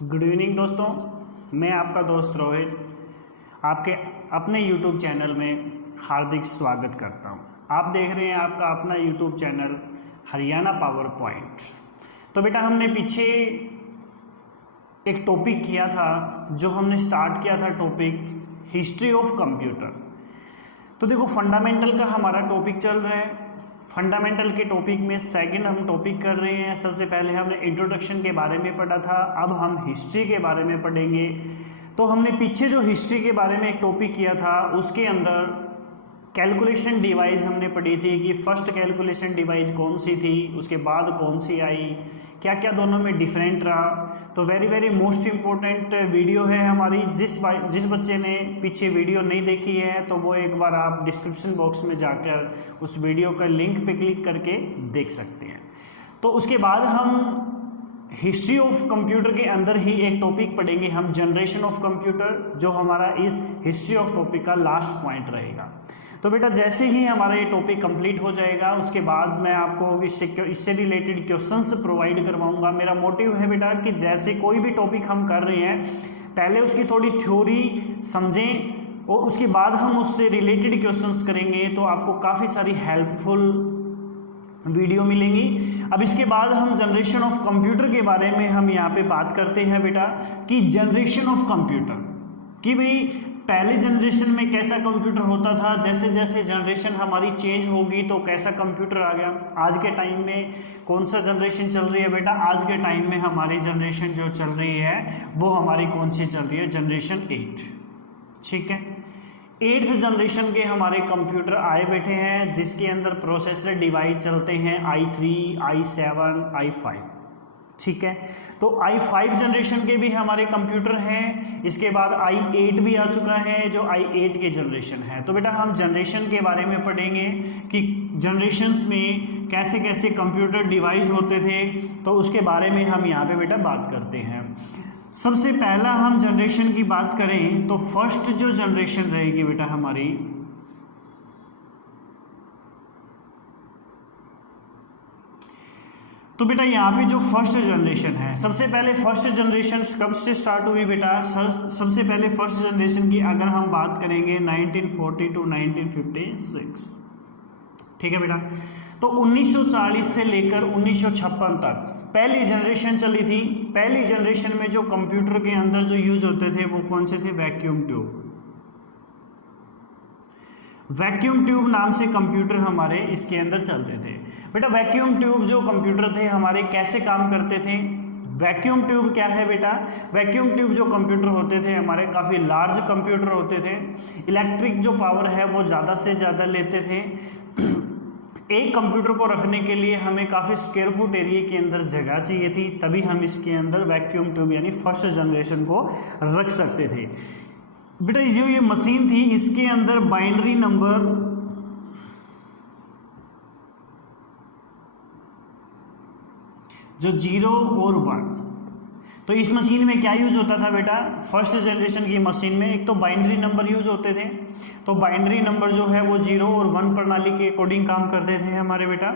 Good evening दोस्तों, मैं आपका दोस्त रोहित आपके अपने YouTube चैनल में हार्दिक स्वागत करता हूं। आप देख रहे हैं आपका अपना YouTube channel Haryana power point. तो बेटा हमने पीछे एक टॉपिक किया था, जो हमने स्टार्ट किया था टॉपिक हिस्ट्री ऑफ कंप्यूटर। तो देखो फंडामेंटल का हमारा टॉपिक चल रहा है। फंडामेंटल के टॉपिक में सेकंड हम टॉपिक कर रहे हैं। सबसे पहले हमने इंट्रोडक्शन के बारे में पढ़ा था, अब हम हिस्ट्री के बारे में पढ़ेंगे। तो हमने पीछे जो हिस्ट्री के बारे में एक टॉपिक किया था, उसके अंदर कैलकुलेशन डिवाइस हमने पढ़ी थी कि फर्स्ट कैलकुलेशन डिवाइस कौन सी थी, उसके बाद कौन सी आई, क्या क्या दोनों में डिफरेंट रहा। तो वेरी मोस्ट इम्पोर्टेंट वीडियो है हमारी। जिस बच्चे ने पीछे वीडियो नहीं देखी है तो वो एक बार आप डिस्क्रिप्शन बॉक्स में जाकर उस वीडियो का लिंक पे क्लिक करके देख सकते हैं। तो उसके बाद हम हिस्ट्री ऑफ कंप्यूटर के अंदर ही एक टॉपिक पढ़ेंगे हम, जनरेशन ऑफ कंप्यूटर, जो हमारा इस हिस्ट्री ऑफ टॉपिक का लास्ट पॉइंट रहेगा। तो बेटा जैसे ही हमारा ये टॉपिक कंप्लीट हो जाएगा, उसके बाद मैं आपको इससे रिलेटेड क्वेश्चंस प्रोवाइड करवाऊंगा। मेरा मोटिव है बेटा कि जैसे कोई भी टॉपिक हम कर रहे हैं, पहले उसकी थोड़ी थ्योरी समझें और उसके बाद हम उससे रिलेटेड क्वेश्चंस करेंगे, तो आपको काफ़ी सारी हेल्पफुल वीडियो मिलेंगी। अब इसके बाद हम जनरेशन ऑफ कंप्यूटर के बारे में हम यहाँ पे बात करते हैं बेटा, कि जनरेशन ऑफ कंप्यूटर, कि भाई पहले जनरेशन में कैसा कंप्यूटर होता था, जैसे जैसे जनरेशन हमारी चेंज होगी तो कैसा कंप्यूटर आ गया। आज के टाइम में कौन सा जनरेशन चल रही है बेटा? आज के टाइम में हमारी जनरेशन जो चल रही है वो हमारी कौन सी चल रही है? जनरेशन 8। ठीक है, 8th जनरेशन के हमारे कंप्यूटर आए बैठे हैं, जिसके अंदर प्रोसेसर डिवाइस चलते हैं i3, i7, i5। ठीक है, तो i5 जनरेशन के भी हमारे कंप्यूटर हैं। इसके बाद i8 भी आ चुका है, जो i8 के जनरेशन है। तो बेटा हम जनरेशन के बारे में पढ़ेंगे कि जनरेशन्स में कैसे कैसे कंप्यूटर डिवाइस होते थे, तो उसके बारे में हम यहाँ पे बेटा बात करते हैं। सबसे पहला हम जनरेशन की बात करें तो फर्स्ट जो जनरेशन रहेगी बेटा हमारी, तो बेटा यहाँ पे जो फर्स्ट जनरेशन है, सबसे पहले फर्स्ट जनरेशन कब से स्टार्ट हुई बेटा? सबसे पहले फर्स्ट जनरेशन की अगर हम बात करेंगे 1940 टू 1956। ठीक है बेटा, तो 1940 से लेकर 1956 तक पहली जनरेशन चली थी। पहली जनरेशन में जो कंप्यूटर के अंदर जो यूज होते थे वो कौन से थे? Vacuum tube. वैक्यूम ट्यूब नाम से कंप्यूटर हमारे इसके अंदर चलते थे बेटा। वैक्यूम ट्यूब जो कंप्यूटर थे हमारे कैसे काम करते थे? वैक्यूम ट्यूब क्या है बेटा? वैक्यूम ट्यूब जो कंप्यूटर होते थे हमारे काफ़ी लार्ज कंप्यूटर होते थे। इलेक्ट्रिक जो पावर है वो ज़्यादा से ज़्यादा लेते थे। एक कंप्यूटर को रखने के लिए हमें काफ़ी स्क्वायर फुट एरिया के अंदर जगह चाहिए थी, तभी हम इसके अंदर वैक्यूम ट्यूब यानी फर्स्ट जनरेशन को रख सकते थे बेटा। जो ये मशीन थी इसके अंदर बाइनरी नंबर जो 0 और 1, तो इस मशीन में क्या यूज होता था बेटा? फर्स्ट जनरेशन की मशीन में एक तो बाइनरी नंबर यूज होते थे, तो बाइनरी नंबर जो है वो 0 और 1 प्रणाली के अकॉर्डिंग काम करते थे हमारे बेटा।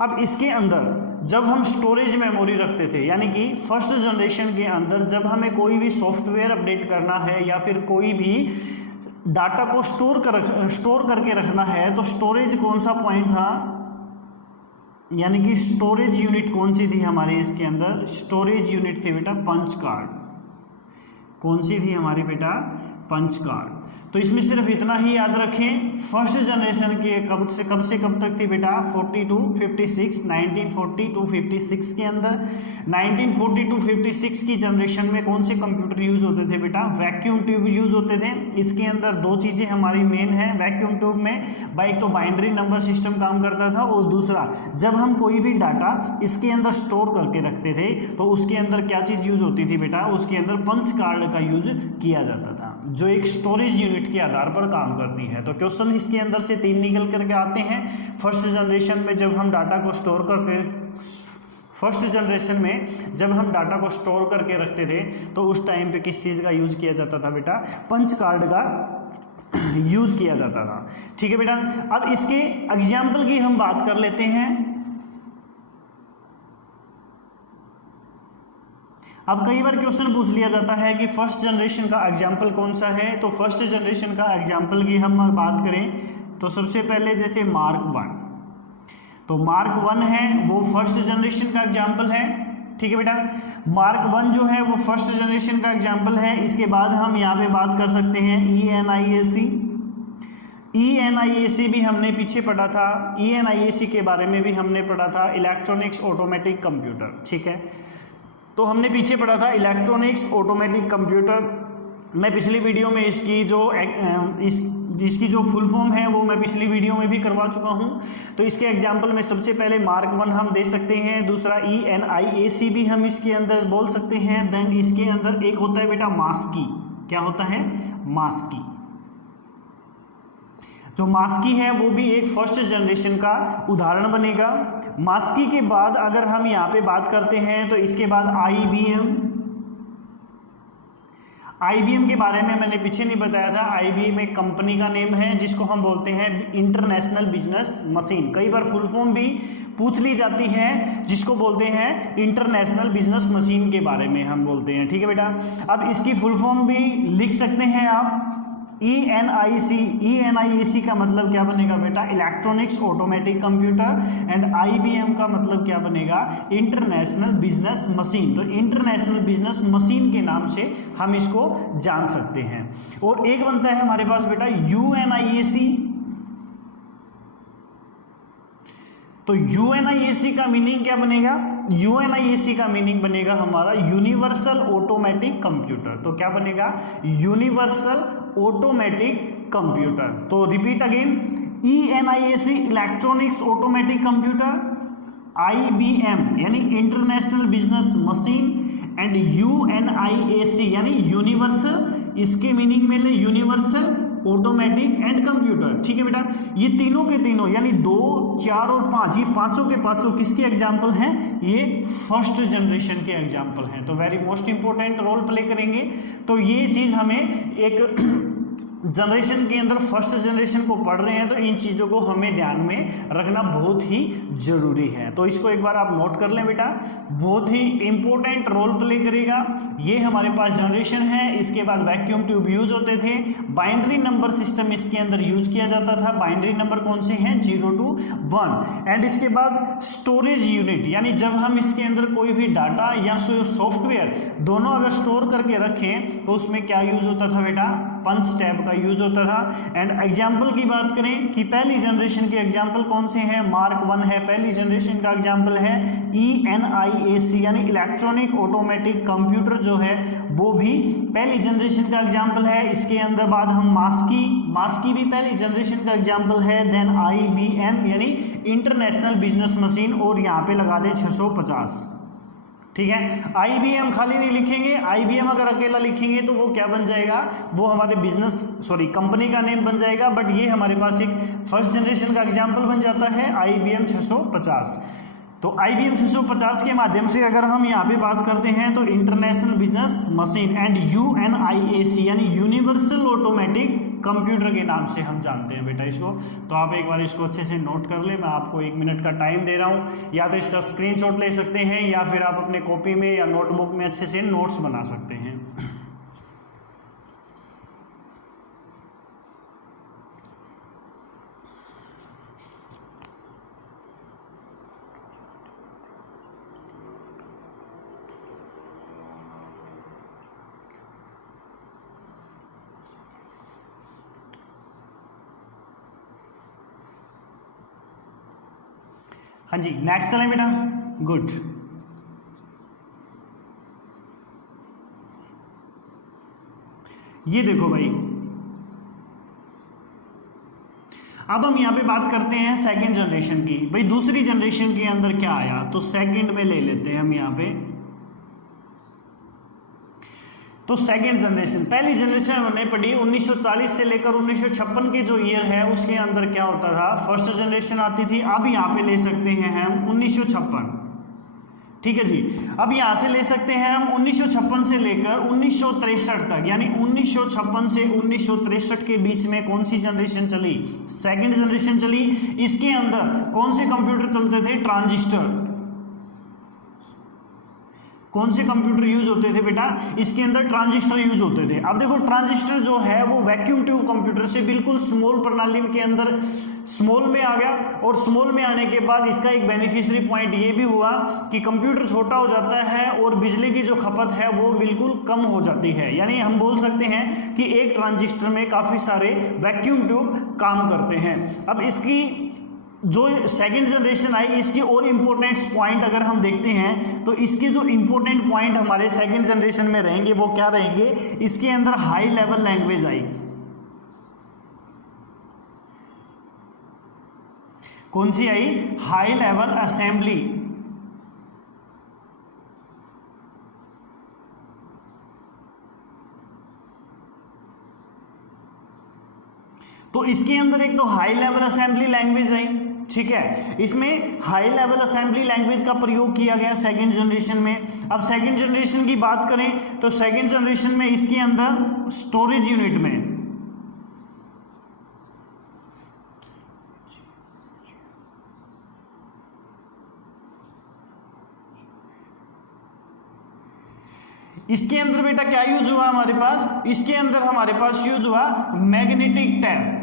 अब इसके अंदर जब हम स्टोरेज मेमोरी रखते थे, यानी कि फर्स्ट जनरेशन के अंदर जब हमें कोई भी सॉफ्टवेयर अपडेट करना है या फिर कोई भी डाटा को स्टोर करके रखना है, तो स्टोरेज कौन सा पॉइंट था, यानी कि स्टोरेज यूनिट कौन सी थी हमारे इसके अंदर? स्टोरेज यूनिट थी बेटा पंच कार्ड। कौन सी थी हमारी बेटा? Punch card. तो इसमें सिर्फ इतना ही याद रखें, फर्स्ट जनरेशन के कब से कब तक थी बेटा? 40 टू 56, 1940 टू 56 के अंदर। 1940 टू 56 की जनरेशन में कौन से कंप्यूटर यूज होते थे बेटा? वैक्यूम ट्यूब यूज होते थे। इसके अंदर दो चीजें हमारी मेन है वैक्यूम ट्यूब में, एक तो बाइनरी नंबर सिस्टम काम करता था, और दूसरा जब हम कोई भी डाटा इसके अंदर स्टोर करके रखते थे तो उसके अंदर क्या चीज यूज होती थी बेटा? उसके अंदर पंच कार्ड का यूज किया जाता था, जो एक स्टोरेज यूनिट के आधार पर काम करती है। तो क्वेश्चन इसके अंदर से 3 निकल करके आते हैं। फर्स्ट जनरेशन में जब हम डाटा को स्टोर करके रखते थे तो उस टाइम पे किस चीज़ का यूज किया जाता था बेटा? पंच कार्ड का यूज किया जाता था। ठीक है बेटा, अब इसके एग्जाम्पल की हम बात कर लेते हैं। अब कई बार क्वेश्चन पूछ लिया जाता है कि फर्स्ट जनरेशन का एग्जाम्पल कौन सा है। तो फर्स्ट जनरेशन का एग्जाम्पल की हम बात करें तो सबसे पहले जैसे मार्क 1, तो मार्क 1 है वो फर्स्ट जनरेशन का एग्जाम्पल है। ठीक है बेटा, मार्क 1 जो है वो फर्स्ट जनरेशन का एग्जाम्पल है। इसके बाद हम यहाँ पे बात कर सकते हैं ENIAC। ENIAC भी हमने पीछे पढ़ा था, ENIAC के बारे में भी हमने पढ़ा था, इलेक्ट्रॉनिक्स ऑटोमेटिक कंप्यूटर। ठीक है, तो हमने पीछे पढ़ा था इलेक्ट्रॉनिक्स ऑटोमेटिक कंप्यूटर। मैं पिछली वीडियो में इसकी जो फुल फॉर्म है वो मैं पिछली वीडियो में भी करवा चुका हूँ। तो इसके एग्जाम्पल में सबसे पहले मार्क 1 हम दे सकते हैं, दूसरा ENIAC भी हम इसके अंदर बोल सकते हैं। देन इसके अंदर एक होता है बेटा मास्की। क्या होता है? मास्की। जो मास्की है वो भी एक फर्स्ट जनरेशन का उदाहरण बनेगा। मास्की के बाद अगर हम यहाँ पे बात करते हैं तो इसके बाद IBM के बारे में मैंने पीछे नहीं बताया था। IBM एक कंपनी का नेम है जिसको हम बोलते हैं इंटरनेशनल बिजनेस मशीन। कई बार फुल फॉर्म भी पूछ ली जाती है जिसको बोलते हैं इंटरनेशनल बिजनेस मशीन के बारे में हम बोलते हैं। ठीक है बेटा, अब इसकी फुल फॉर्म भी लिख सकते हैं आप ENIAC का मतलब क्या बनेगा बेटा? Electronics automatic computer. And IBM का मतलब क्या बनेगा? International business machine. तो इंटरनेशनल बिजनेस मशीन के नाम से हम इसको जान सकते हैं। और एक बनता है हमारे पास बेटा UNIAC। तो UNIAC का मीनिंग क्या बनेगा? UNIAC का मीनिंग बनेगा हमारा यूनिवर्सल ऑटोमेटिक कंप्यूटर। तो क्या बनेगा? Universal automatic computer. तो repeat again, ENIAC electronics automatic computer, IBM यानी international business machine and UNIAC यानी यूनिवर्सल, इसके मीनिंग में ले यूनिवर्सल ऑटोमेटिक एंड कंप्यूटर। ठीक है बेटा, ये तीनों के तीनों यानी 2, 4 और 5, ये पांचों के पांचों किसके एग्जाम्पल हैं? ये फर्स्ट जनरेशन के एग्जाम्पल हैं। तो very most important role play करेंगे। तो ये चीज हमें एक जनरेशन के अंदर फर्स्ट जनरेशन को पढ़ रहे हैं तो इन चीज़ों को हमें ध्यान में रखना बहुत ही जरूरी है। तो इसको एक बार आप नोट कर लें बेटा, बहुत ही इंपॉर्टेंट रोल प्ले करेगा। ये हमारे पास जनरेशन है। इसके बाद वैक्यूम ट्यूब यूज होते थे। बाइनरी नंबर सिस्टम इसके अंदर यूज किया जाता था। बाइनरी नंबर कौन से हैं? 0 to 1। एंड इसके बाद स्टोरेज यूनिट, यानी जब हम इसके अंदर कोई भी डाटा या सॉफ्टवेयर दोनों अगर स्टोर करके रखें तो उसमें क्या यूज होता था बेटा? पंच टैब का यूज होता था। एंड एग्जाम्पल की बात करें कि पहली जनरेशन के एग्जाम्पल कौन से हैं? मार्क 1 है, पहली जनरेशन का एग्जाम्पल है। ENIAC यानी इलेक्ट्रॉनिक ऑटोमेटिक कंप्यूटर जो है वो भी पहली जनरेशन का एग्जाम्पल है। इसके अंदर बाद हम मास्की भी पहली जनरेशन का एग्जाम्पल है। देन IBM यानी इंटरनेशनल बिजनेस मशीन, और यहाँ पे लगा दें 650। ठीक है, IBM खाली नहीं लिखेंगे। IBM अगर अकेला लिखेंगे तो वो क्या बन जाएगा? वो हमारे कंपनी का नेम बन जाएगा। बट ये हमारे पास एक फर्स्ट जनरेशन का एग्जाम्पल बन जाता है IBM 650। तो IBM 650 के माध्यम से अगर हम यहाँ पे बात करते हैं तो international business machine and UNIAC यानी यूनिवर्सल ऑटोमेटिक कंप्यूटर के नाम से हम जानते हैं बेटा इसको। तो आप एक बार इसको अच्छे से नोट कर ले। मैं आपको 1 मिनट का टाइम दे रहा हूँ, या तो इसका स्क्रीनशॉट ले सकते हैं या फिर आप अपने कॉपी में या नोटबुक में अच्छे से नोट्स बना सकते हैं। हाँ जी, नेक्स्ट चलें बेटा। गुड। ये देखो भाई, अब हम यहाँ पे बात करते हैं सेकंड जनरेशन की। भाई दूसरी जनरेशन के अंदर क्या आया, तो सेकंड में ले लेते हैं हम यहाँ पे। तो सेकेंड जनरेशन, पहली जनरेशन हमने पढ़ी 1940 से लेकर 1956 के जो ईयर है उसके अंदर क्या होता था? फर्स्ट जनरेशन आती थी। अब यहाँ पे ले सकते हैं हम 1956। ठीक है जी, अब यहाँ से ले सकते हैं हम 1956 से लेकर 1963 तक, यानी 1956 से 1963 के बीच में कौन सी जनरेशन चली? सेकेंड जनरेशन चली। इसके अंदर कौन से कंप्यूटर चलते थे? ट्रांजिस्टर। कौन से कंप्यूटर यूज होते थे बेटा, इसके अंदर ट्रांजिस्टर यूज होते थे। अब देखो ट्रांजिस्टर जो है वो वैक्यूम ट्यूब कंप्यूटर से बिल्कुल स्मॉल प्रणाली के अंदर स्मॉल में आ गया, और स्मॉल में आने के बाद इसका एक बेनिफिशियरी पॉइंट ये भी हुआ कि कंप्यूटर छोटा हो जाता है और बिजली की जो खपत है वो बिल्कुल कम हो जाती है। यानी हम बोल सकते हैं कि एक ट्रांजिस्टर में काफ़ी सारे वैक्यूम ट्यूब काम करते हैं। अब इसकी जो सेकेंड जनरेशन आई, इसकी और इम्पोर्टेंट पॉइंट अगर हम देखते हैं तो इसके जो इम्पोर्टेंट पॉइंट हमारे सेकेंड जनरेशन में रहेंगे वो क्या रहेंगे, इसके अंदर हाई लेवल लैंग्वेज आई। कौन सी आई, हाई लेवल असेंबली। तो इसके अंदर एक तो high level assembly language I, ठीक है, इसमें हाई लेवल असेंबली लैंग्वेज का प्रयोग किया गया सेकेंड जनरेशन में। अब सेकेंड जनरेशन की बात करें तो सेकेंड जनरेशन में इसके अंदर स्टोरेज यूनिट में इसके अंदर बेटा क्या यूज हुआ हमारे पास, इसके अंदर हमारे पास यूज हुआ मैग्नेटिक टैप।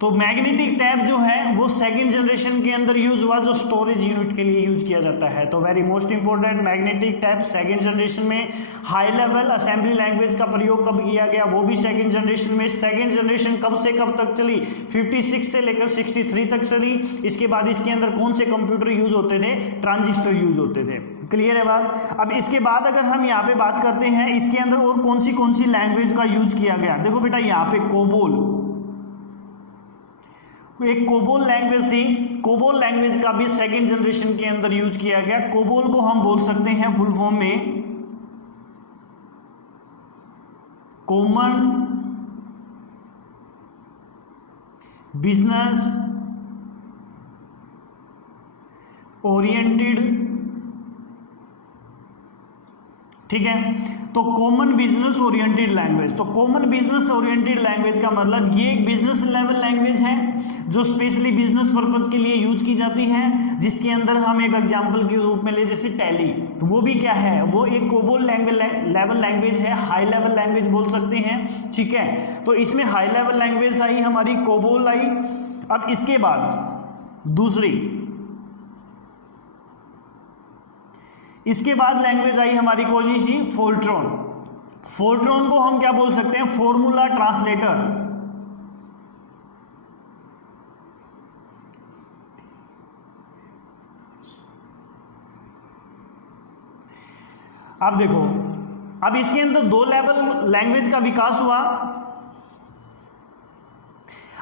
तो मैग्नेटिक टैप जो है वो सेकंड जनरेशन के अंदर यूज हुआ, जो स्टोरेज यूनिट के लिए यूज किया जाता है। तो very most important, magnetic tap second generation में। हाई लेवल असेंबली लैंग्वेज का प्रयोग कब किया गया, वो भी सेकंड जनरेशन में। सेकंड जनरेशन कब से कब तक चली, 56 से लेकर 63 तक चली। इसके बाद इसके अंदर कौन से कंप्यूटर यूज होते थे, ट्रांजिस्टर यूज होते थे। क्लियर है बात। अब इसके बाद अगर हम यहाँ पे बात करते हैं इसके अंदर और कौन सी लैंग्वेज का यूज किया गया, देखो बेटा यहाँ पे कोबोल, एक कोबोल लैंग्वेज थी। कोबोल लैंग्वेज का भी सेकंड जनरेशन के अंदर यूज किया गया। कोबोल को हम बोल सकते हैं फुल फॉर्म में कॉमन बिजनेस ओरिएंटेड, ठीक है। तो कॉमन बिजनेस ओरिएंटेड लैंग्वेज, तो कॉमन बिजनेस ओरिएंटेड लैंग्वेज का मतलब ये एक बिजनेस लेवल लैंग्वेज है जो स्पेशली बिजनेस पर्पज के लिए यूज की जाती है, जिसके अंदर हम एक एग्जांपल के रूप में ले जैसे टैली, तो वो भी क्या है, वो एक कोबोल लेवल लैंग्वेज है, हाई लेवल लैंग्वेज बोल सकते हैं, ठीक है। तो इसमें हाई लेवल लैंग्वेज आई हमारी, कोबोल आई। अब इसके बाद दूसरी, इसके बाद लैंग्वेज आई हमारी कौन सी, फोर्ट्रॉन। फोर्ट्रॉन को हम क्या बोल सकते हैं, फॉर्मूला ट्रांसलेटर। अब देखो, अब इसके अंदर दो लेवल लैंग्वेज का विकास हुआ।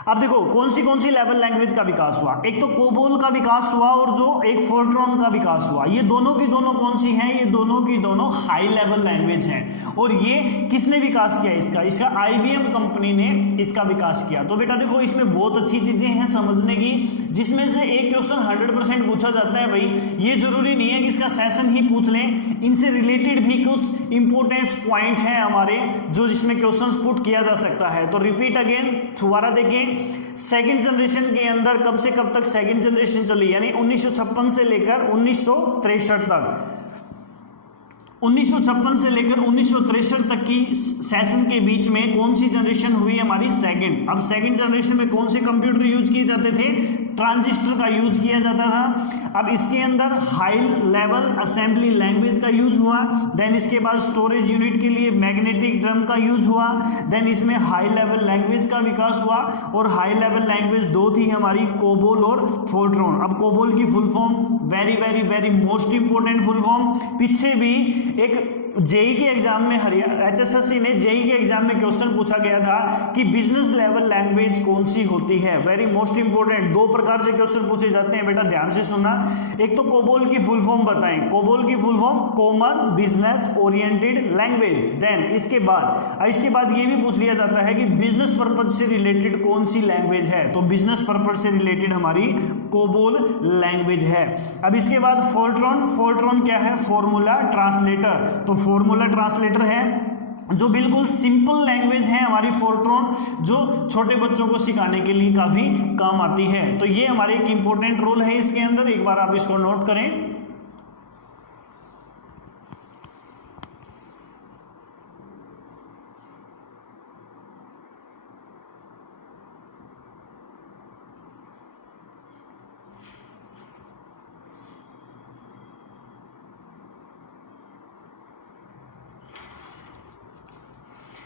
अब देखो कौन सी लेवल लैंग्वेज का विकास हुआ, एक तो कोबोल का विकास हुआ और जो एक फोर्ट्रॉन का विकास हुआ। ये दोनों की दोनों कौन सी हैं, ये दोनों की दोनों हाई लेवल लैंग्वेज हैं। और ये किसने विकास किया इसका IBM कंपनी ने इसका विकास किया। तो बेटा देखो इसमें बहुत अच्छी चीजें हैं समझने की, जिसमें से एक क्वेश्चन 100% पूछा जाता है भाई। ये जरूरी नहीं है कि इसका सेशन ही पूछ लें, इनसे रिलेटेड भी कुछ इंपॉर्टेंस पॉइंट है हमारे जो जिसमें क्वेश्चन पुट किया जा सकता है। तो रिपीट अगेन, दोबारा देखें, सेकेंड जनरेशन के अंदर कब से कब तक सेकेंड जनरेशन चली, यानी 1956 से लेकर 1963 तक। 1956 से लेकर 1963 तक की सेशन के बीच में कौन सी जनरेशन हुई हमारी, सेकंड। अब सेकंड जनरेशन में कौन से कंप्यूटर यूज किए जाते थे, ट्रांजिस्टर का यूज किया जाता था। अब इसके अंदर हाई लेवल असेंबली लैंग्वेज का यूज हुआ, देन इसके बाद स्टोरेज यूनिट के लिए मैग्नेटिक ड्रम का यूज हुआ, देन इसमें हाई लेवल लैंग्वेज का विकास हुआ। और हाई लेवल लैंग्वेज दो थी हमारी, कोबोल और फोर्ट्रॉन। अब कोबोल की full form very very very most important full form, पीछे भी एक जेई के एग्जाम में HSSC ने जेई के एग्जाम में क्वेश्चन पूछा गया था कि बिजनेस लेवल लैंग्वेज कौन सी होती है। वेरी मोस्ट इंपोर्टेंट, दो प्रकार से क्वेश्चन पूछे जाते हैं बेटा, ध्यान से सुनना। एक तो कोबोल की फुल फॉर्म बताएं, कोबोल की full form common business oriented language. Then इसके बाद ये भी पूछ लिया जाता है कि बिजनेस पर्पज से रिलेटेड कौन सी लैंग्वेज है, तो बिजनेस पर्पज से रिलेटेड हमारी कोबोल लैंग्वेज है। अब इसके बाद फोर्ट्रॉन क्या है, फॉर्मूला ट्रांसलेटर। तो फॉर्मूला ट्रांसलेटर है जो बिल्कुल सिंपल लैंग्वेज है हमारी फोर्ट्रॉन, जो छोटे बच्चों को सिखाने के लिए काफी काम आती है। तो ये हमारे एक इंपॉर्टेंट रोल है इसके अंदर, एक बार आप इसको नोट करें।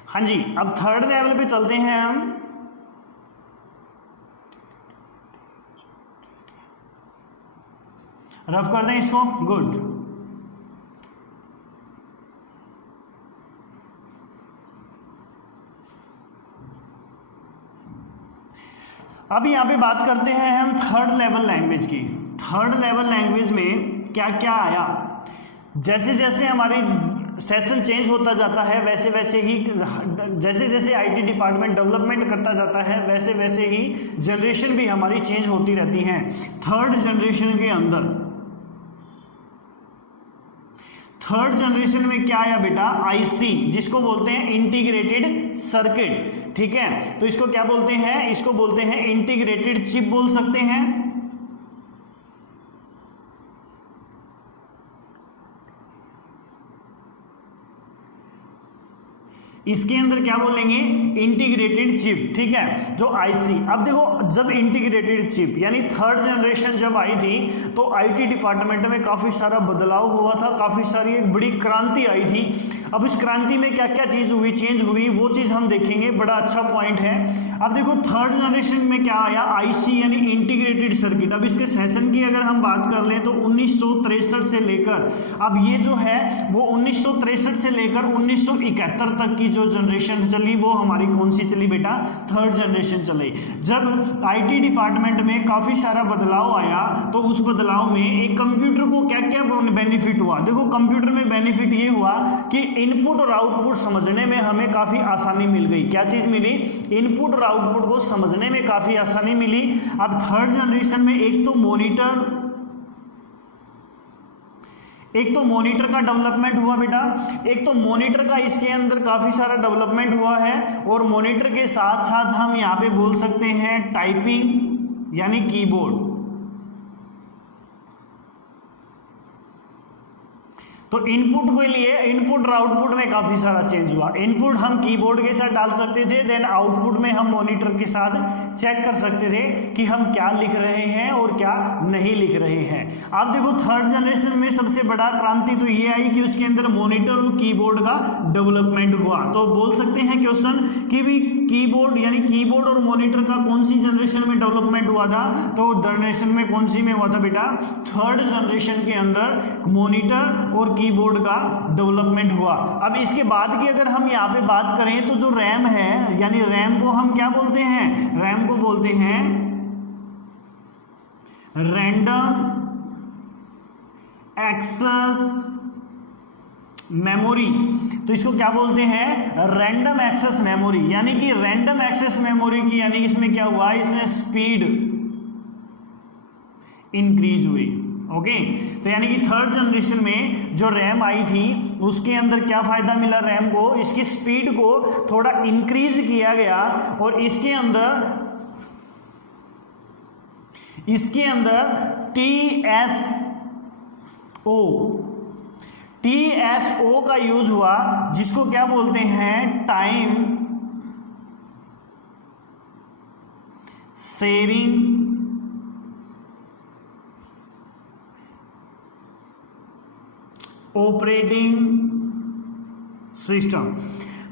हाँ जी, अब थर्ड लेवल पे चलते हैं हम। रफ कर दें इसको, गुड। अब यहाँ पे बात करते हैं हम थर्ड लेवल लैंग्वेज की। थर्ड लेवल लैंग्वेज में क्या क्या आया। जैसे जैसे हमारी सेशन चेंज होता जाता है वैसे वैसे ही, जैसे जैसे आईटी डिपार्टमेंट डेवलपमेंट करता जाता है वैसे वैसे ही जनरेशन भी हमारी चेंज होती रहती हैं। थर्ड जनरेशन के अंदर, थर्ड जनरेशन में क्या आया बेटा, आईसी, जिसको बोलते हैं इंटीग्रेटेड सर्किट। ठीक है, तो इसको क्या बोलते हैं, इसको बोलते हैं इंटीग्रेटेड चिप बोल सकते हैं। इसके अंदर क्या बोलेंगे, इंटीग्रेटेड चिप। ठीक है, जो आईसी। अब देखो, जब इंटीग्रेटेड चिप यानी थर्ड जनरेशन जब आई थी तो आईटी डिपार्टमेंट में काफी सारा बदलाव हुआ था, काफी सारी एक बड़ी क्रांति आई थी। अब इस क्रांति में क्या क्या चीज हुई, चेंज हुई, वो चीज हम देखेंगे। बड़ा अच्छा पॉइंट है। अब देखो थर्ड जनरेशन में क्या आया, आईसी यानी इंटीग्रेटेड सर्किट। अब इसके सेशन की अगर हम बात कर लें तो 1963 से लेकर, अब ये जो है वो 1963 से लेकर 1971 तक की जो जनरेशन चली वो हमारी कौन सी चली बेटा, थर्ड जनरेशन चली। जब आईटी डिपार्टमेंट में काफी सारा बदलाव आया तो उस बदलाव में एक कंप्यूटर को क्या क्या बेनिफिट हुआ। देखो कंप्यूटर में बेनिफिट ये हुआ कि इनपुट और आउटपुट समझने में हमें काफी आसानी मिल गई। क्या चीज मिली, इनपुट और आउटपुट को समझने में काफी आसानी मिली। अब थर्ड जनरेशन में एक तो मॉनिटर का डेवलपमेंट हुआ बेटा, एक तो मॉनिटर का इसके अंदर काफी सारा डेवलपमेंट हुआ है। और मॉनिटर के साथ साथ हम यहाँ पे बोल सकते हैं टाइपिंग यानी कीबोर्ड। तो इनपुट के लिए इनपुट और आउटपुट में काफी सारा चेंज हुआ। इनपुट हम कीबोर्ड के साथ डाल सकते थे, देन आउटपुट में हम मॉनिटर के साथ चेक कर सकते थे कि हम क्या लिख रहे हैं और क्या नहीं लिख रहे हैं। आप देखो थर्ड जनरेशन में सबसे बड़ा क्रांति तो ये आई कि उसके अंदर मॉनिटर और कीबोर्ड का डेवलपमेंट हुआ। तो बोल सकते हैं क्वेश्चन कि भी कीबोर्ड यानी कीबोर्ड और मॉनिटर का कौन सी जनरेशन में डेवलपमेंट हुआ था, तो जनरेशन में कौन सी में हुआ था बेटा, थर्ड जनरेशन के अंदर मॉनिटर और कीबोर्ड का डेवलपमेंट हुआ। अब इसके बाद की अगर हम यहाँ पे बात करें तो जो रैम है, यानी रैम को हम क्या बोलते हैं, रैम को बोलते हैं रैंडम एक्सेस मेमोरी। तो इसको क्या बोलते हैं, रैंडम एक्सेस मेमोरी। यानी कि रैंडम एक्सेस मेमोरी की यानी इसमें क्या हुआ, इसमें स्पीड इंक्रीज हुई। ओके, तो यानी कि थर्ड जनरेशन में जो रैम आई थी उसके अंदर क्या फायदा मिला रैम को, इसकी स्पीड को थोड़ा इंक्रीज किया गया। और इसके अंदर TSO का यूज हुआ, जिसको क्या बोलते हैं, टाइम शेयरिंग ऑपरेटिंग सिस्टम।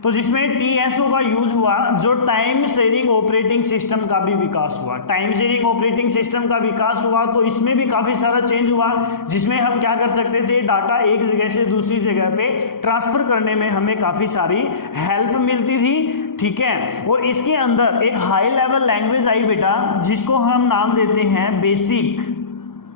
तो जिसमें TSO का यूज हुआ, जो टाइम शेयरिंग ऑपरेटिंग सिस्टम का भी विकास हुआ। टाइम शेयरिंग ऑपरेटिंग सिस्टम का विकास हुआ तो इसमें भी काफी सारा चेंज हुआ, जिसमें हम क्या कर सकते थे, डाटा एक जगह से दूसरी जगह पे ट्रांसफर करने में हमें काफी सारी हेल्प मिलती थी। ठीक है, और इसके अंदर एक हाई लेवल लैंग्वेज आई बेटा, जिसको हम नाम देते हैं बेसिक।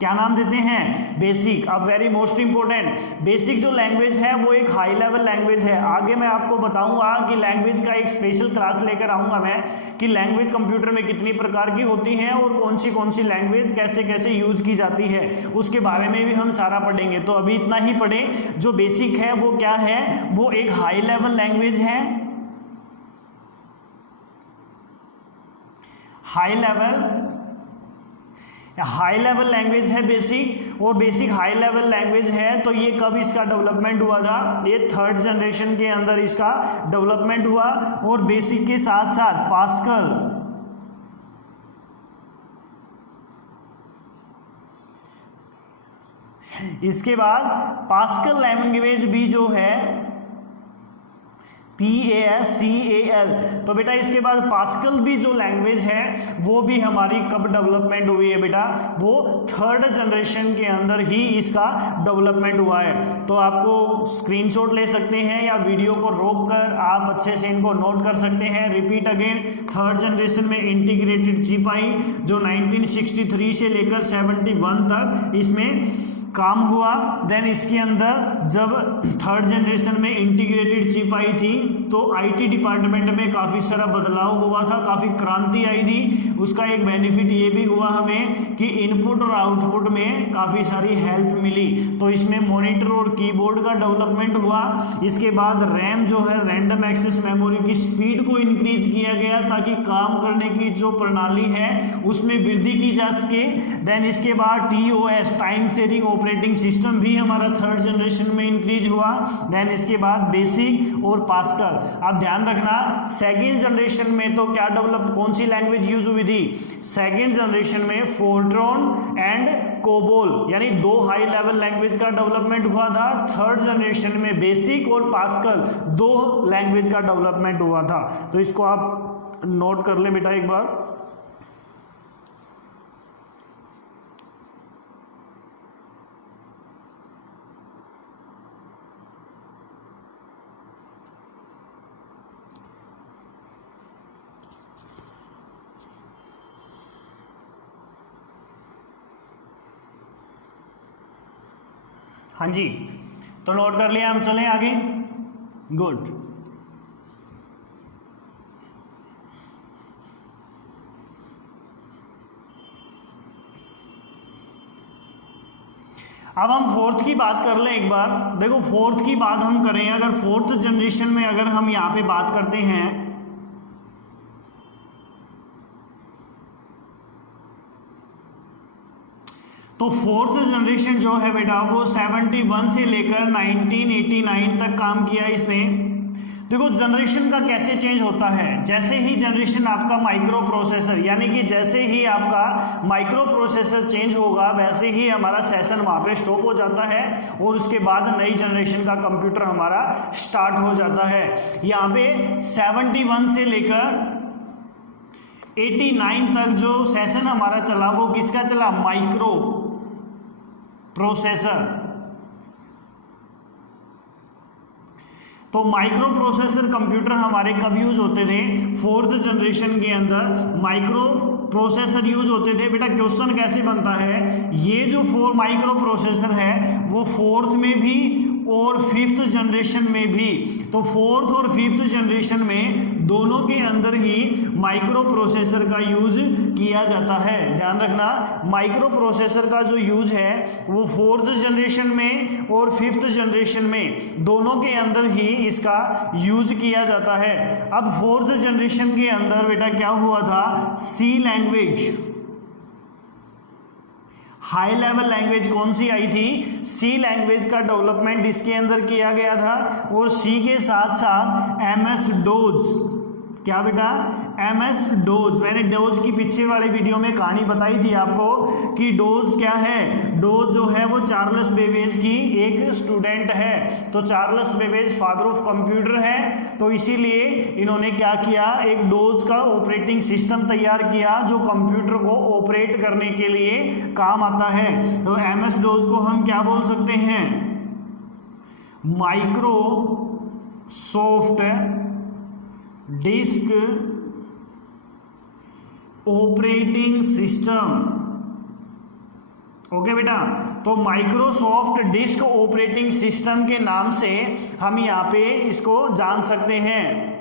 क्या नाम देते हैं, बेसिक। अब वेरी मोस्ट इंपोर्टेंट, बेसिक जो लैंग्वेज है वो एक हाई लेवल लैंग्वेज है। आगे मैं आपको बताऊंगा कि लैंग्वेज का एक स्पेशल क्लास लेकर आऊंगा मैं, कि लैंग्वेज कंप्यूटर में कितनी प्रकार की होती हैं और कौन सी लैंग्वेज कैसे कैसे यूज की जाती है, उसके बारे में भी हम सारा पढ़ेंगे। तो अभी इतना ही पढ़ें, जो बेसिक है वो क्या है, वो एक हाई लेवल लैंग्वेज है। हाई लेवल लैंग्वेज है बेसिक, और बेसिक हाई लेवल लैंग्वेज है। तो ये कब इसका डेवलपमेंट हुआ था, ये थर्ड जनरेशन के अंदर इसका डेवलपमेंट हुआ। और बेसिक के साथ साथ पास्कल, इसके बाद पास्कल लैंग्वेज भी जो है PASCAL। तो बेटा इसके बाद पास्कल भी जो लैंग्वेज है वो भी हमारी कब डेवलपमेंट हुई है बेटा, वो थर्ड जनरेशन के अंदर ही इसका डेवलपमेंट हुआ है। तो आपको स्क्रीनशॉट ले सकते हैं या वीडियो को रोक कर आप अच्छे से इनको नोट कर सकते हैं। रिपीट अगेन, थर्ड जनरेशन में इंटीग्रेटेड चिप आई जो 1963 से लेकर 71 तक इसमें काम हुआ। देन इसके अंदर जब थर्ड जनरेशन में इंटीग्रेटेड चिप आई थी तो आईटी डिपार्टमेंट में काफ़ी सारा बदलाव हुआ था, काफ़ी क्रांति आई थी। उसका एक बेनिफिट ये भी हुआ हमें कि इनपुट और आउटपुट में काफ़ी सारी हेल्प मिली। तो इसमें मॉनिटर और कीबोर्ड का डेवलपमेंट हुआ। इसके बाद रैम जो है रैंडम एक्सेस मेमोरी की स्पीड को इंक्रीज किया गया ताकि काम करने की जो प्रणाली है उसमें वृद्धि की जा सके। देन इसके बाद TOS time sharing operating system भी हमारा थर्ड जनरेशन में इंक्रीज हुआ। देन इसके बाद बेसिक और पास्कल। आप ध्यान रखना सेकेंड जनरेशन में तो क्या डेवलप, कौन सी लैंग्वेज यूज हुई थी? सेकेंड जनरेशन में फोर्ट्रॉन एंड कोबोल यानी दो हाई लेवल लैंग्वेज का डेवलपमेंट हुआ था। थर्ड जनरेशन में बेसिक और पास्कल दो लैंग्वेज का डेवलपमेंट हुआ था। तो इसको आप नोट कर लें बेटा एक बार। हाँ जी, तो नोट कर लिया, हम चलें आगे। गुड। अब हम फोर्थ की बात कर लें एक बार। देखो फोर्थ की बात हम करें, अगर फोर्थ जनरेशन में अगर हम यहाँ पे बात करते हैं तो फोर्थ जनरेशन जो है बेटा वो 71 से लेकर 1989 तक काम किया इसने। देखो जनरेशन का कैसे चेंज होता है, जैसे ही जनरेशन आपका माइक्रो प्रोसेसर यानी कि जैसे ही आपका माइक्रो प्रोसेसर चेंज होगा वैसे ही हमारा सेशन वहाँ पे स्टॉप हो जाता है और उसके बाद नई जनरेशन का कंप्यूटर हमारा स्टार्ट हो जाता है। यहाँ पे 71 से लेकर 89 तक जो सेशन हमारा चला वो किसका चला? Micro processor. तो माइक्रो प्रोसेसर कंप्यूटर हमारे कब यूज होते थे? फोर्थ जनरेशन के अंदर माइक्रो प्रोसेसर यूज होते थे। बेटा क्वेश्चन कैसे बनता है, ये जो माइक्रो प्रोसेसर है वो फोर्थ में भी और फिफ्थ जनरेशन में भी, तो फोर्थ और फिफ्थ जनरेशन में दोनों के अंदर ही माइक्रो प्रोसेसर का यूज किया जाता है। ध्यान रखना माइक्रो प्रोसेसर का जो यूज है वो फोर्थ जनरेशन में और फिफ्थ जनरेशन में दोनों के अंदर ही इसका यूज किया जाता है। अब फोर्थ जनरेशन के अंदर बेटा क्या हुआ था? सी लैंग्वेज, हाई लेवल लैंग्वेज कौन सी आई थी? सी लैंग्वेज का डेवलपमेंट इसके अंदर किया गया था और सी के साथ साथ MS डोज। क्या बेटा? MS dose. मैंने डोज की पीछे वाली वीडियो में कहानी बताई थी आपको कि डोज क्या है। डोज जो है वो चार्ल्स बेबेज की एक स्टूडेंट है। तो Charles Babbage father of computer है, तो इसीलिए इन्होंने क्या किया, एक डोज का ऑपरेटिंग सिस्टम तैयार किया जो कंप्यूटर को ऑपरेट करने के लिए काम आता है। तो MS डोज को हम क्या बोल सकते हैं? Micro soft disk operating system. Okay बेटा, तो माइक्रोसॉफ्ट डिस्क ऑपरेटिंग सिस्टम के नाम से हम यहाँ पे इसको जान सकते हैं।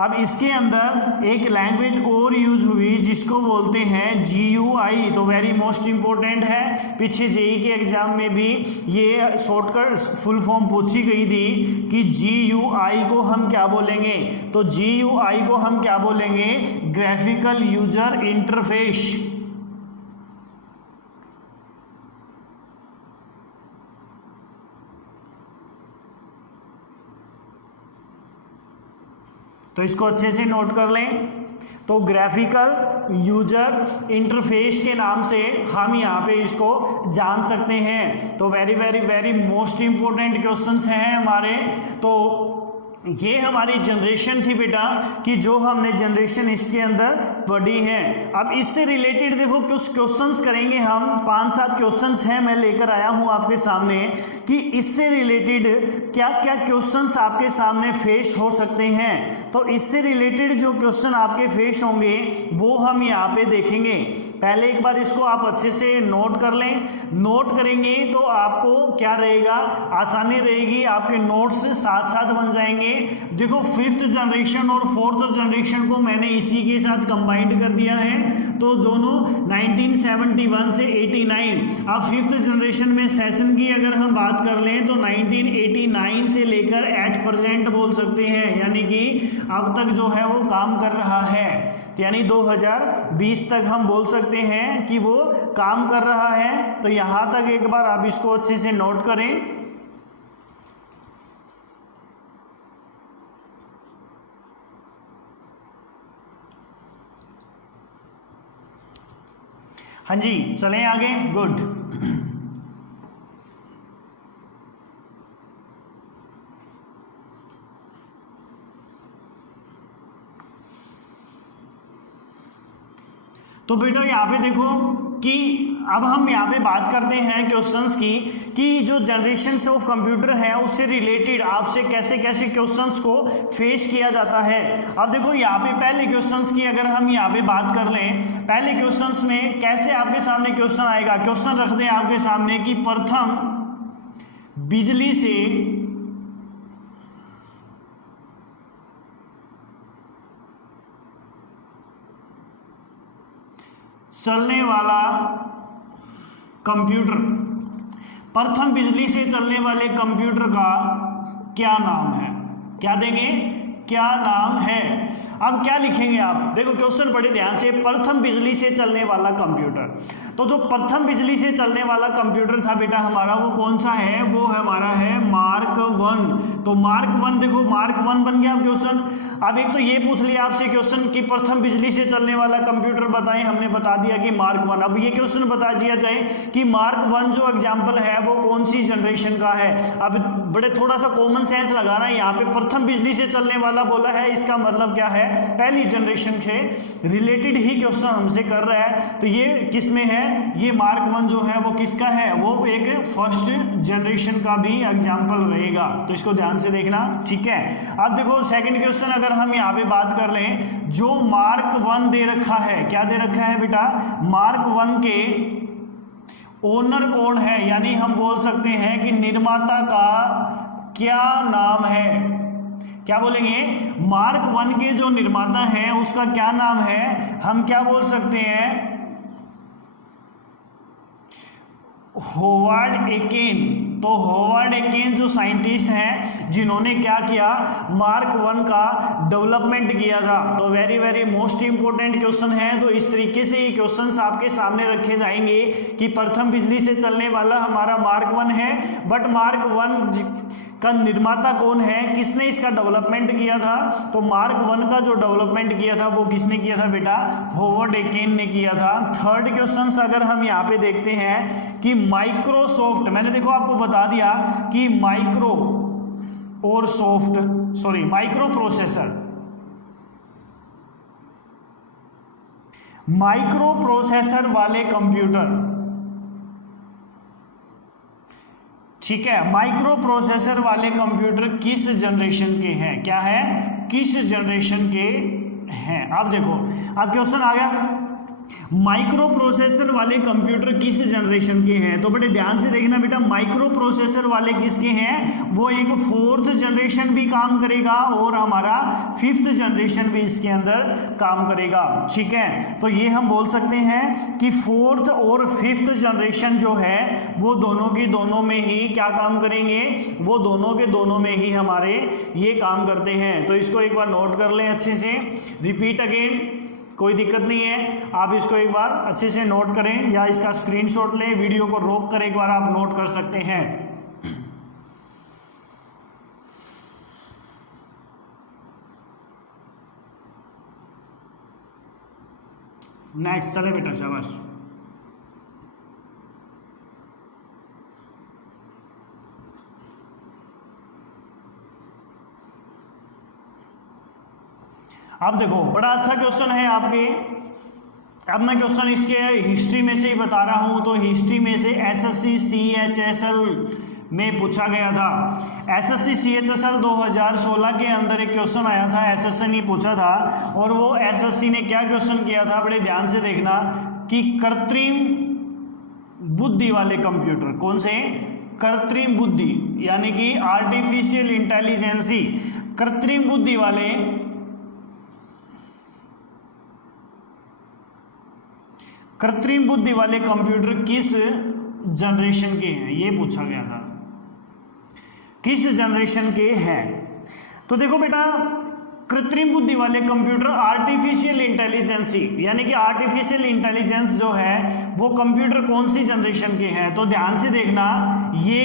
अब इसके अंदर एक लैंग्वेज और यूज हुई जिसको बोलते हैं GUI। तो वेरी मोस्ट इंपॉर्टेंट है, पीछे JEE के एग्जाम में भी ये शॉर्टकट फुल फॉर्म पूछी गई थी कि GUI को हम क्या बोलेंगे? तो GUI को हम क्या बोलेंगे? Graphical user interface. तो इसको अच्छे से नोट कर लें। तो ग्राफिकल यूजर इंटरफेस के नाम से हम यहाँ पे इसको जान सकते हैं। तो very very very most important questions हैं हमारे। तो ये हमारी जनरेशन थी बेटा कि जो हमने जनरेशन इसके अंदर पढ़ी है। अब इससे रिलेटेड देखो कुछ क्वेश्चंस करेंगे हम, 5-7 क्वेश्चंस हैं मैं लेकर आया हूं आपके सामने कि इससे रिलेटेड क्या क्या क्वेश्चंस आपके सामने फेस हो सकते हैं। तो इससे रिलेटेड जो क्वेश्चन आपके फेस होंगे वो हम यहाँ पे देखेंगे। पहले एक बार इसको आप अच्छे से नोट कर लें। नोट करेंगे तो आपको क्या रहेगा, आसानी रहेगी, आपके नोट्स साथ साथ बन जाएंगे। देखो 5th जनरेशन और 4th जनरेशन को मैंने इसी के साथ कंबाइंड कर दिया है। तो दोनों 1971 से 89। अब 5th जनरेशन में सेशन की अगर हम बात कर लें तो 1989 से लेकर एट प्रेजेंट बोल सकते हैं, यानी कि अब तक जो है वो काम कर रहा है। यानी 2020 तक हम बोल सकते हैं कि वो काम कर रहा है। तो यहाँ तक एक बार आप इसको अच्छे से नोट करें। हाँ जी, चलें आगे। गुड। तो बेटा यहाँ पे देखो कि अब हम यहाँ पे बात करते हैं क्वेश्चंस की कि जो जनरेशन ऑफ कंप्यूटर है उससे रिलेटेड आपसे कैसे कैसे क्वेश्चंस को फेस किया जाता है। अब देखो यहाँ पे पहले क्वेश्चंस की अगर हम यहाँ पे बात कर लें, पहले क्वेश्चंस में कैसे आपके सामने क्वेश्चन आएगा। क्वेश्चन रख दें आपके सामने कि प्रथम बिजली से चलने वाला कंप्यूटर, प्रथम बिजली से चलने वाले कंप्यूटर का क्या नाम है। क्या देंगे, क्या नाम है। अब क्या लिखेंगे आप, देखो क्वेश्चन बड़े ध्यान से। प्रथम बिजली से चलने वाला कंप्यूटर, तो जो प्रथम बिजली से चलने वाला कंप्यूटर था बेटा हमारा, वो कौन सा है, वो हमारा है मार्क 1। तो मार्क 1 देखो, मार्क 1 बन गया क्वेश्चन। अब एक तो ये पूछ लिया आपसे क्वेश्चन कि प्रथम बिजली से चलने वाला कंप्यूटर बताएं, हमने बता दिया कि मार्क 1। अब ये क्वेश्चन बता दिया जाए कि मार्क 1 जो एग्जाम्पल है वो कौन सी जनरेशन का है। अब बड़े थोड़ा सा कॉमन सेंस लगाना है, यहाँ पे प्रथम बिजली से चलने वाला बोला है, इसका मतलब क्या है, पहली जनरेशन के रिलेटेड ही क्वेश्चन हमसे कर रहा है। तो ये किस में है, ये मार्क 1 जो है वो किसका है, वो एक फर्स्ट जनरेशन का भी एग्जाम्पल रहेगा। तो इसको ध्यान से देखना, ठीक है। अब देखो सेकंड क्वेश्चन अगर हम यहाँ पे बात कर लें, जो मार्क 1 दे रखा है, क्या दे रखा है बेटा, मार्क 1 के ओनर कौन है, यानी हम बोल सकते हैं कि निर्माता का क्या नाम है। क्या बोलेंगे, मार्क 1 के जो निर्माता हैं उसका क्या नाम है, हम क्या बोल सकते हैं, होवार्ड एकेन। तो होवार्ड एकेन जो साइंटिस्ट हैं जिन्होंने क्या किया, मार्क 1 का डेवलपमेंट किया था। तो very very most important question है। तो इस तरीके से ये क्वेश्चंस आपके सामने रखे जाएंगे कि प्रथम बिजली से चलने वाला हमारा मार्क 1 है, बट मार्क 1 का निर्माता कौन है, किसने इसका डेवलपमेंट किया था। तो मार्क 1 का जो डेवलपमेंट किया था वो किसने किया था बेटा, होवर्ड एकेन ने किया था। थर्ड क्वेश्चन अगर हम यहाँ पे देखते हैं कि माइक्रोसॉफ्ट, मैंने देखो आपको बता दिया कि माइक्रो और soft, sorry micro processor, micro processor वाले कंप्यूटर, ठीक है, माइक्रो प्रोसेसर वाले कंप्यूटर किस जनरेशन के हैं, क्या है, किस जनरेशन के हैं। अब देखो अब क्वेश्चन आ गया, माइक्रो प्रोसेसर वाले कंप्यूटर किस जनरेशन के हैं। तो बड़े ध्यान से देखना बेटा, माइक्रो प्रोसेसर वाले किसके हैं, वो एक 4th जनरेशन भी काम करेगा और हमारा 5th जनरेशन भी इसके अंदर काम करेगा, ठीक है। तो ये हम बोल सकते हैं कि 4th और 5th जनरेशन जो है वो दोनों की दोनों में ही क्या काम करेंगे, वो दोनों के दोनों में ही हमारे ये काम करते हैं। तो इसको एक बार नोट कर लें अच्छे से, रिपीट अगेन, कोई दिक्कत नहीं है। आप इसको एक बार अच्छे से नोट करें या इसका स्क्रीनशॉट लें, वीडियो को रोक कर एक बार आप नोट कर सकते हैं। नेक्स्ट, चले बेटा, शाबाश। अब देखो, बड़ा अच्छा क्वेश्चन है आपके। अब मैं क्वेश्चन इसके हिस्ट्री में से ही बता रहा हूं। तो हिस्ट्री में से एसएससी सीएचएसएल में पूछा गया था। एसएससी सीएचएसएल 2016 के अंदर एक क्वेश्चन आया था, एसएससी ने पूछा था। और वो एसएससी ने क्या क्वेश्चन किया था, बड़े ध्यान से देखना, कि कृत्रिम बुद्धि वाले कंप्यूटर, कौन से? कृत्रिम बुद्धि, यानी कि आर्टिफिशियल इंटेलिजेंसी, कृत्रिम बुद्धि वाले कंप्यूटर किस जनरेशन के हैं, ये पूछा गया था, किस जनरेशन के हैं। तो देखो बेटा, कृत्रिम बुद्धि वाले कंप्यूटर आर्टिफिशियल इंटेलिजेंसी, यानी कि आर्टिफिशियल इंटेलिजेंस जो है वो कंप्यूटर कौन सी जनरेशन के हैं। तो ध्यान से देखना, ये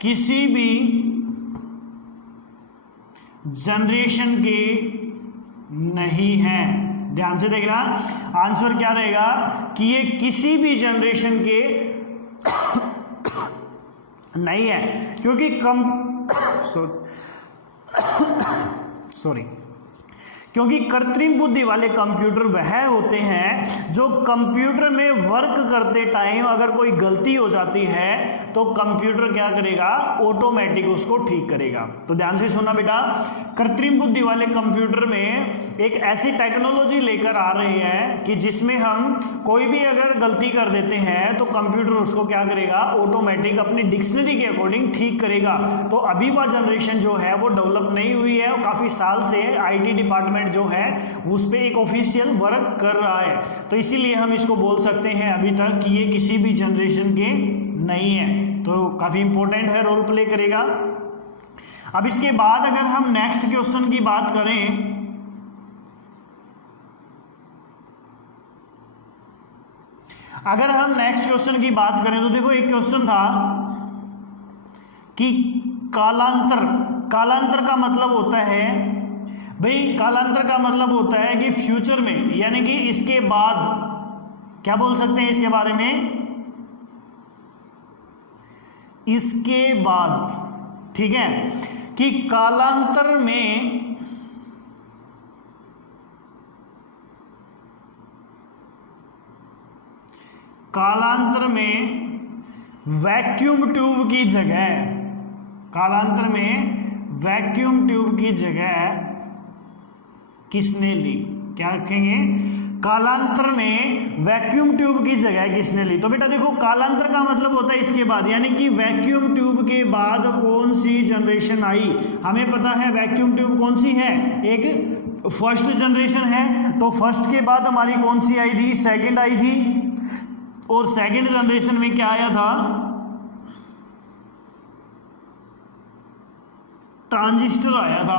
किसी भी जनरेशन के नहीं है। ध्यान से देखना, आंसर क्या रहेगा कि ये किसी भी जनरेशन के नहीं है, क्योंकि क्योंकि कृत्रिम बुद्धि वाले कंप्यूटर वह होते हैं जो कंप्यूटर में वर्क करते टाइम अगर कोई गलती हो जाती है तो कंप्यूटर क्या करेगा, ऑटोमेटिक उसको ठीक करेगा। तो ध्यान से सुनना बेटा, कृत्रिम बुद्धि वाले कंप्यूटर में एक ऐसी टेक्नोलॉजी लेकर आ रही है कि जिसमें हम कोई भी अगर गलती कर देते हैं तो कंप्यूटर उसको क्या करेगा, ऑटोमेटिक अपनी डिक्शनरी के अकॉर्डिंग ठीक करेगा। तो अभी वह जनरेशन जो है वो डेवलप नहीं हुई है, और काफ़ी साल से आईटी डिपार्टमेंट जो है उस पर एक ऑफिशियल वर्क कर रहा है। तो इसीलिए हम इसको बोल सकते हैं अभी तक कि ये किसी भी जनरेशन के नहीं है। तो काफ़ी इंपॉर्टेंट है, रोल प्ले करेगा। अब इसके बाद अगर हम नेक्स्ट क्वेश्चन की बात करें, तो देखो एक क्वेश्चन था कि कालांतर का मतलब होता है भाई, कालांतर का मतलब होता है कि फ्यूचर में, यानी कि इसके बाद, क्या बोल सकते हैं इसके बारे में, इसके बाद, ठीक है, कि कालांतर में वैक्यूम ट्यूब की जगह किसने ली, क्या रखेंगे, कालांतर में वैक्यूम ट्यूब की जगह किसने ली। तो बेटा देखो, कालांतर का मतलब होता है इसके बाद, यानी कि वैक्यूम ट्यूब के बाद कौन सी जनरेशन आई। हमें पता है वैक्यूम ट्यूब कौन सी है, एक फर्स्ट जनरेशन है। तो फर्स्ट के बाद हमारी कौन सी आई थी, सेकंड आई थी। और सेकंड जनरेशन में क्या आया था, ट्रांजिस्टर आया था,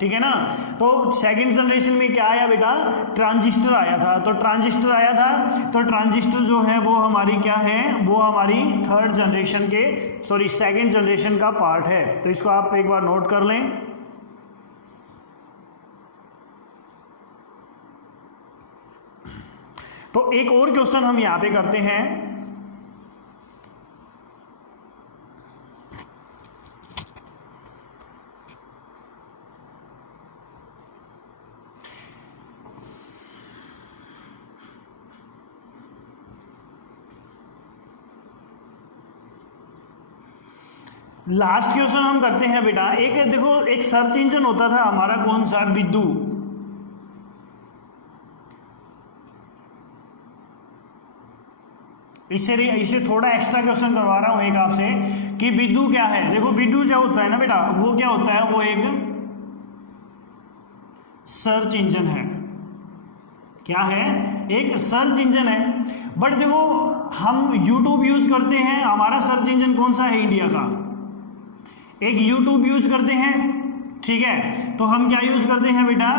ठीक है ना। तो सेकंड जनरेशन में क्या आया बेटा, ट्रांजिस्टर आया था। तो ट्रांजिस्टर जो है वो हमारी क्या है, वो हमारी सेकंड जनरेशन का पार्ट है। तो इसको आप एक बार नोट कर लें। तो एक और क्वेश्चन हम यहां पे करते हैं। लास्ट क्वेश्चन हम करते हैं बेटा। एक देखो, एक सर्च इंजन होता था हमारा, कौन सा, बिद्दू। इसे थोड़ा एक्स्ट्रा क्वेश्चन करवा रहा हूं एक आपसे कि बिद्दू क्या है। देखो बिद्दू जो होता है ना बेटा, वो क्या होता है, वो एक सर्च इंजन है। क्या है, एक सर्च इंजन है। बट देखो, हम यूट्यूब यूज करते हैं, हमारा सर्च इंजन कौन सा है, इंडिया का, एक यूट्यूब यूज करते हैं, ठीक है। तो हम क्या यूज करते हैं बेटा,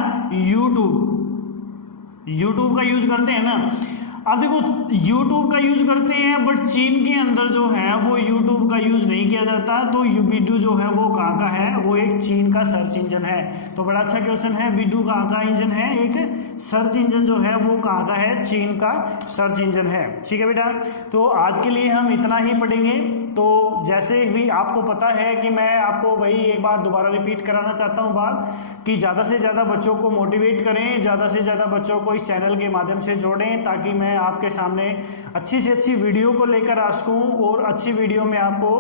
यूट्यूब का यूज करते हैं ना। अब देखो YouTube का यूज करते हैं, बट चीन के अंदर जो है वो YouTube का यूज नहीं किया जाता। तो बिडू जो है वो कहाँ का है, वो एक चीन का सर्च इंजन है। तो बड़ा अच्छा क्वेश्चन है, बिडू कहाँ का इंजन है, एक सर्च इंजन जो है वो कहाँ का है, चीन का सर्च इंजन है। ठीक है बेटा, तो आज के लिए हम इतना ही पढ़ेंगे। तो जैसे भी आपको पता है कि मैं आपको वही एक बार दोबारा रिपीट कराना चाहता हूँ बात, कि ज़्यादा से ज़्यादा बच्चों को मोटिवेट करें, ज़्यादा से ज़्यादा बच्चों को इस चैनल के माध्यम से जोड़ें, ताकि मैं आपके सामने अच्छी से अच्छी वीडियो को लेकर आ सकूँ, और अच्छी वीडियो में आपको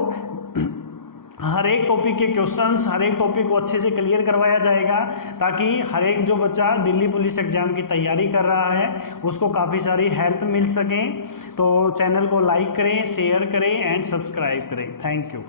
हर एक टॉपिक के क्वेश्चंस, हर एक टॉपिक को अच्छे से क्लियर करवाया जाएगा, ताकि हर एक जो बच्चा दिल्ली पुलिस एग्जाम की तैयारी कर रहा है उसको काफ़ी सारी हेल्प मिल सके। तो चैनल को लाइक करें, शेयर करें एंड सब्सक्राइब करें। Thank you.